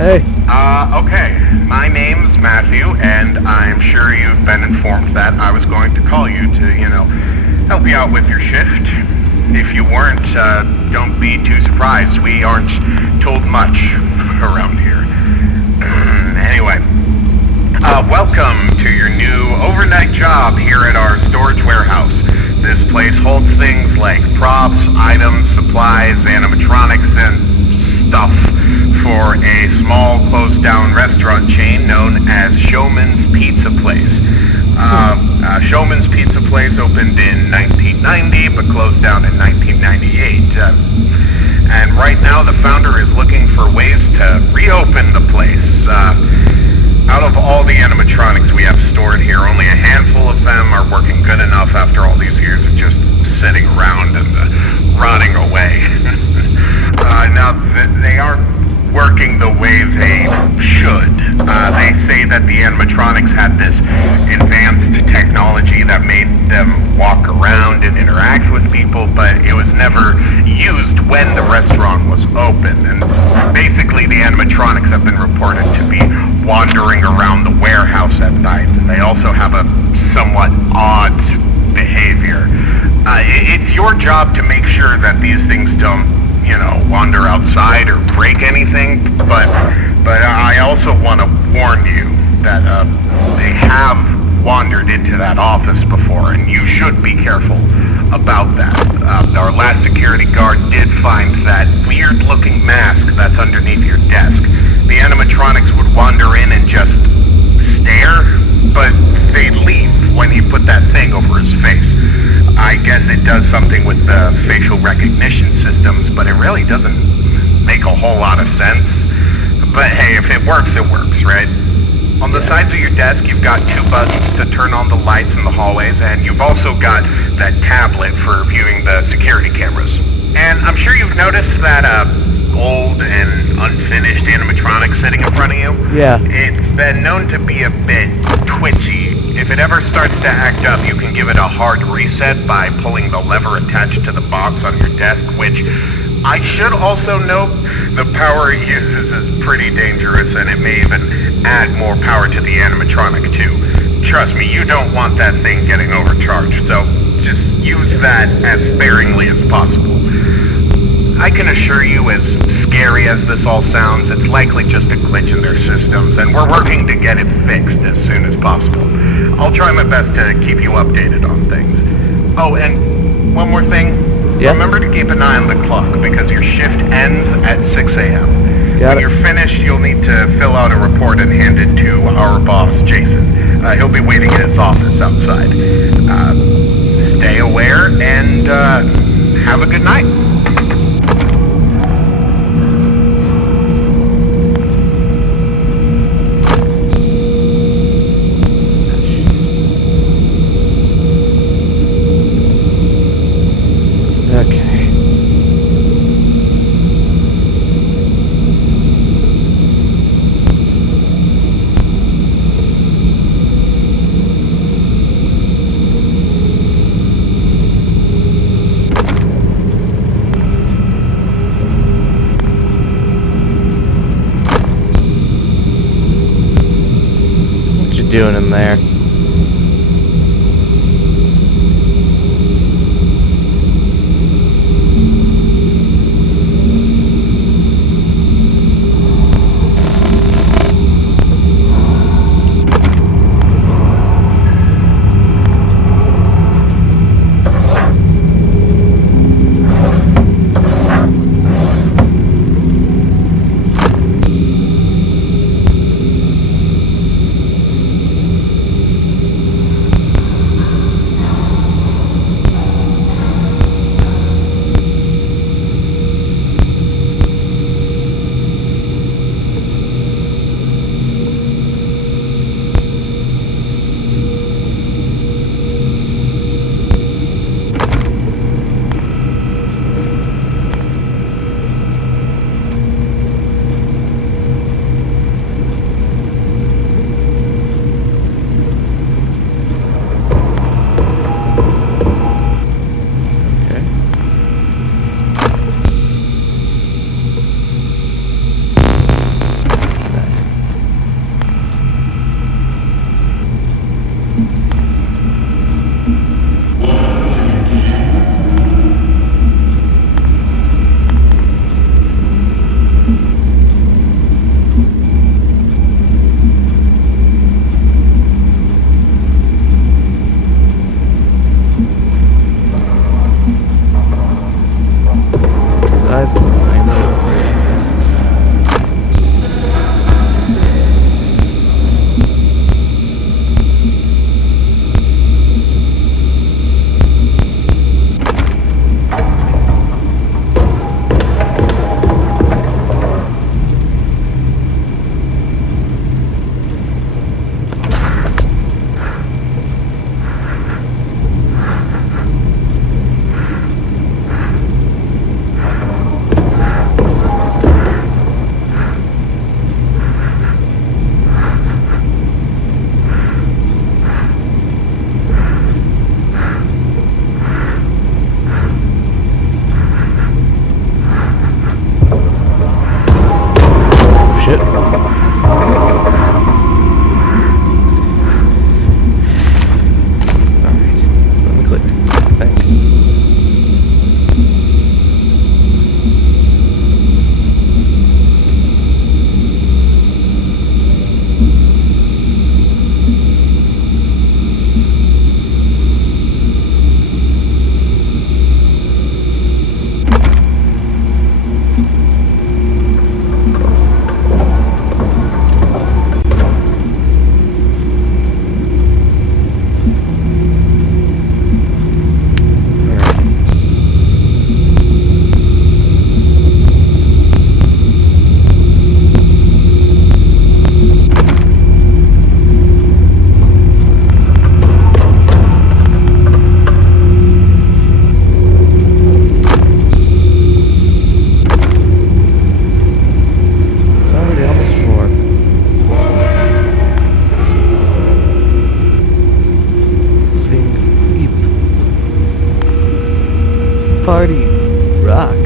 Hey. Okay. My name's Matthew, and I'm sure you've been informed that I was going to call you to, help you out with your shift. If you weren't, don't be too surprised. We aren't told much around here. Anyway, welcome to your new overnight job here at our storage warehouse. This place holds things like props, items, supplies, animatronics, and stuff for a small closed-down restaurant chain known as Showman's Pizza Place. Showman's Pizza Place opened in 1990, but closed down in 1998. And right now the founder is looking for ways to reopen the place. Out of all the animatronics we have stored here, only a handful of them are working good enough after all these years of just sitting around and rotting away. Now, they aren't working the way they should. They say that the animatronics had this advanced technology that made them walk around and interact with people, but it was never used when the restaurant was open. And basically the animatronics have been reported to be wandering around the warehouse at night. They also have a somewhat odd behavior. It's your job to make sure that these things don't wander outside or break anything, but I also want to warn you that they have wandered into that office before, and you should be careful about that. Our last security guard did find that weird-looking mask that's underneath your desk. The animatronics would wander in and just stare, but they'd leave when he put that thing over his face. I guess it does something with the facial recognition systems, but it really doesn't make a whole lot of sense. But hey, if it works, right? On the sides of your desk, you've got 2 buttons to turn on the lights in the hallways, and you've also got that tablet for viewing the security cameras. And I'm sure you've noticed that old and unfinished animatronic sitting in front of you? Yeah. It's been known to be a bit twitchy. If it ever starts to act up, you can give it a hard reset by pulling the lever attached to the box on your desk, which I should also note the power it uses is pretty dangerous, and it may even add more power to the animatronic too. Trust me, you don't want that thing getting overcharged, so just use that as sparingly as possible. I can assure you, as scary as this all sounds, it's likely just a glitch in their systems, and we're working to get it fixed as soon as possible. I'll try my best to keep you updated on things. Oh, and one more thing. Yeah? Remember to keep an eye on the clock, because your shift ends at 6 a.m. Got When it. you're finished, you'll need to fill out a report and hand it to our boss, Jason. He'll be waiting in his office outside. Stay aware, and have a good night. doing in there? Party rock.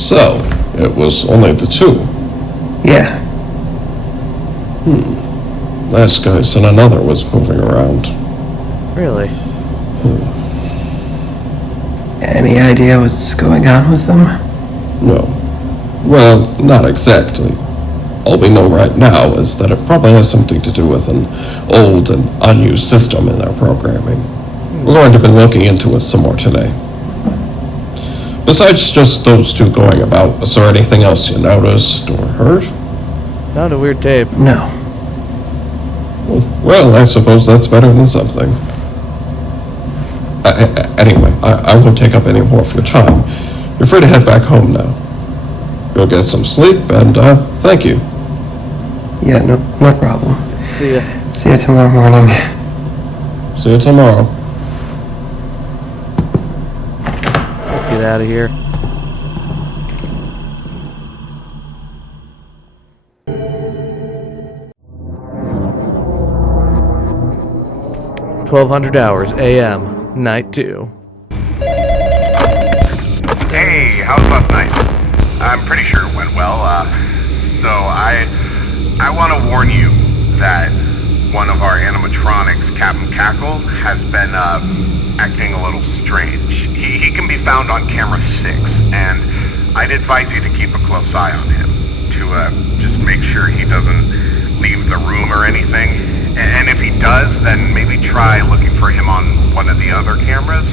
So, it was only the two. Yeah. Last guy said another was moving around. Really? Any idea what's going on with them? No. Well, not exactly. All we know right now is that it probably has something to do with an old and unused system in their programming. We're going to be looking into it some more today. Besides just those two going about, was there anything else you noticed or heard? Found a weird tape. No. Well, I suppose that's better than something. Anyway, I won't take up any more of your time. You're free to head back home now. Go get some sleep, and thank you. Yeah, no problem. See ya. See you tomorrow morning. See you tomorrow. Let's get out of here. $1200 a.m. Night 2. Hey, how's last night? I'm pretty sure it went well. So I want to warn you that one of our animatronics, Captain Cackle, has been acting a little strange. He can be found on camera 6, and I'd advise you to keep a close eye on him to just make sure he doesn't leave the room or anything. And if he does, then maybe try looking for him on one of the other cameras.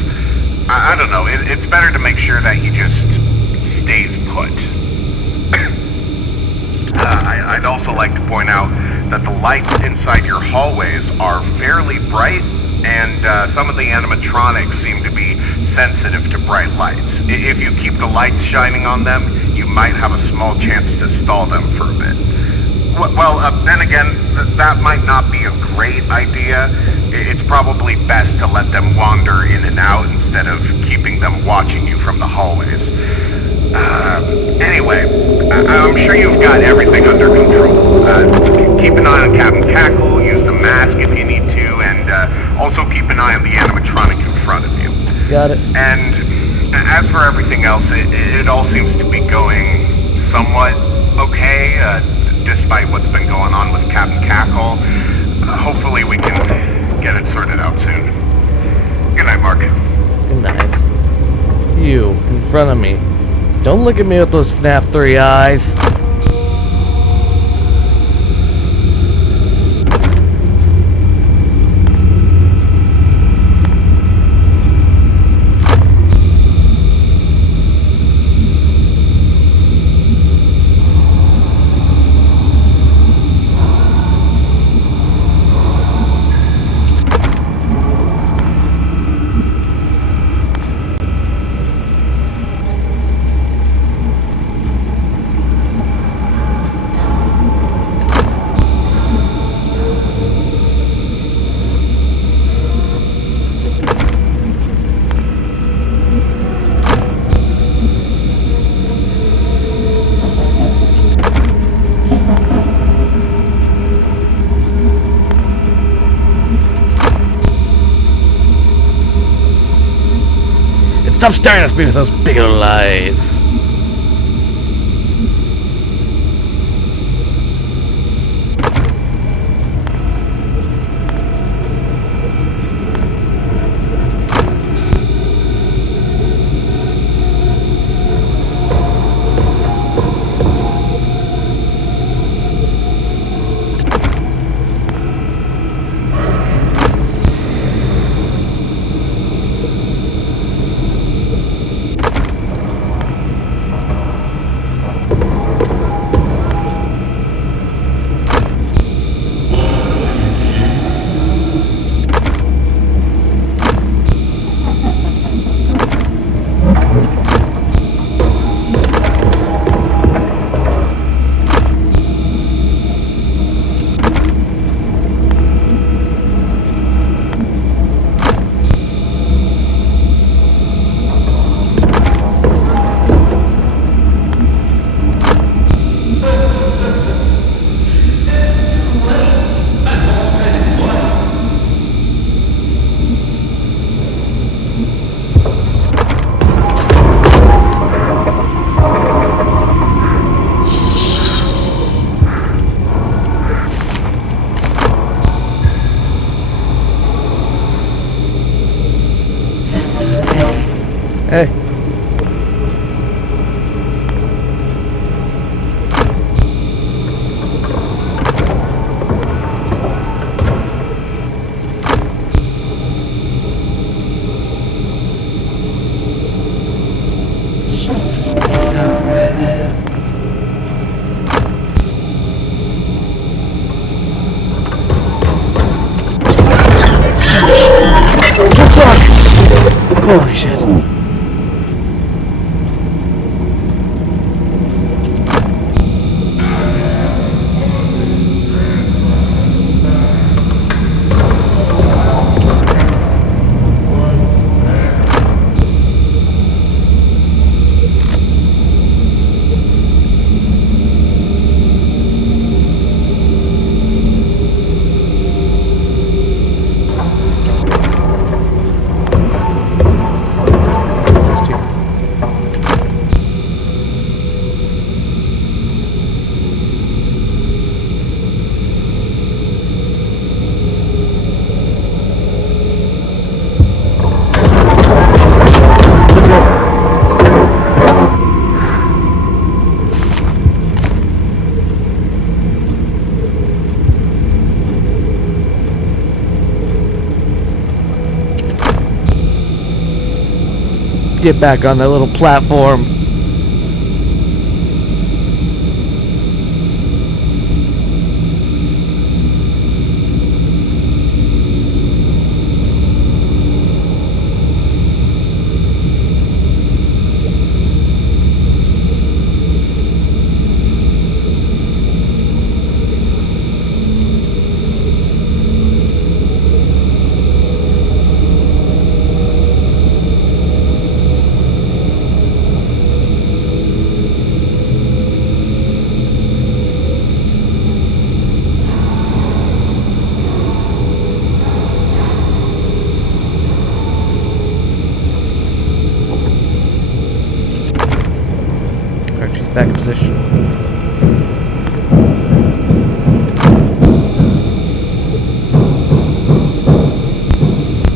I don't know. It's better to make sure that he just stays put. I'd also like to point out that the lights inside your hallways are fairly bright, and some of the animatronics seem to be sensitive to bright lights. If you keep the lights shining on them, you might have a small chance to stall them for a bit. Well, then again, that might not be a great idea. It's probably best to let them wander in and out instead of keeping them watching you from the hallways. Anyway, I'm sure you've got everything under control. Keep an eye on Captain Cackle, use the mask if you need to, and also keep an eye on the animatronic in front of you. Got it. And as for everything else, it all seems to be going somewhat okay, despite what's been going on with Captain Cackle. Hopefully we can get it sorted out soon. Good night, Mark. Good night. You, in front of me. Don't look at me with those FNAF 3 eyes. Stop staring at me with those big little eyes. Hey. Holy shit. Get back on that little platform. Archie's back in position.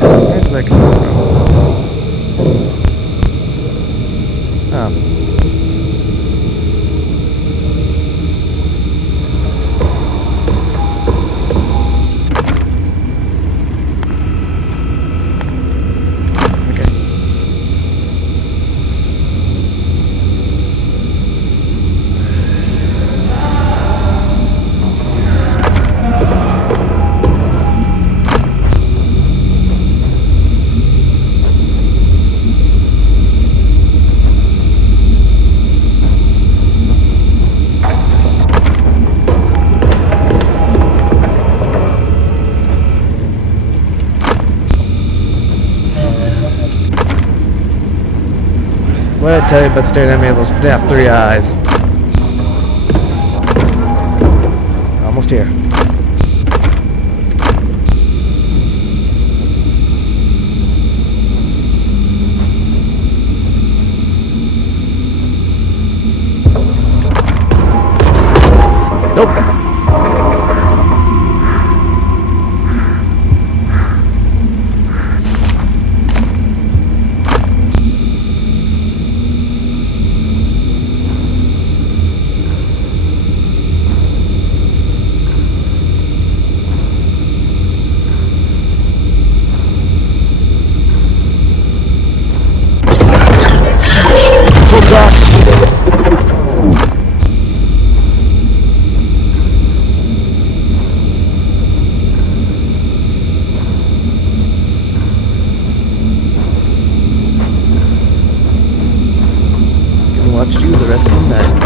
Where's that coming from? Oh. What did I tell you about staring at me with those FNAF 3 eyes? Almost here. Nope. Watched you the rest of the night.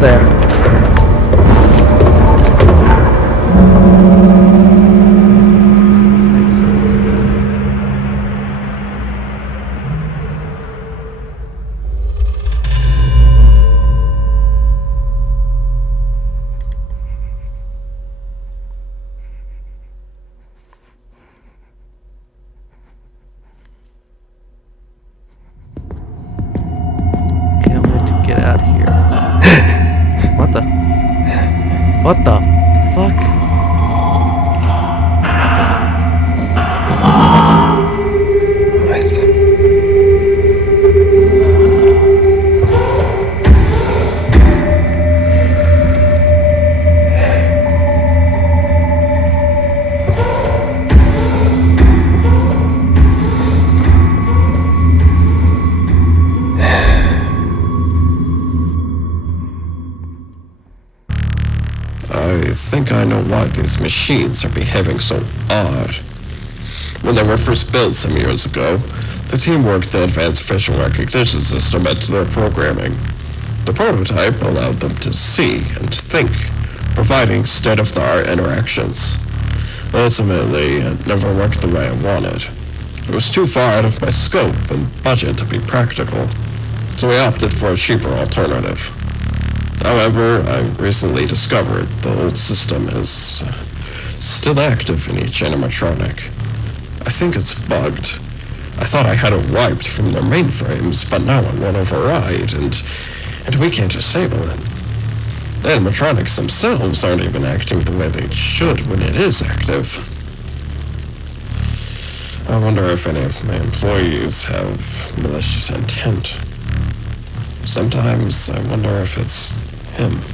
There. What the fuck? What? I think I know why these machines are behaving so odd. When they were first built some years ago, the team worked the advanced facial recognition system into their programming. The prototype allowed them to see and think, providing state-of-the-art interactions. Ultimately, it never worked the way I wanted. It was too far out of my scope and budget to be practical, so we opted for a cheaper alternative. However, I recently discovered the old system is still active in each animatronic. I think it's bugged. I thought I had it wiped from their mainframes, but now it won't override, and we can't disable it. The animatronics themselves aren't even acting the way they should when it is active. I wonder if any of my employees have malicious intent. Sometimes I wonder if it's him.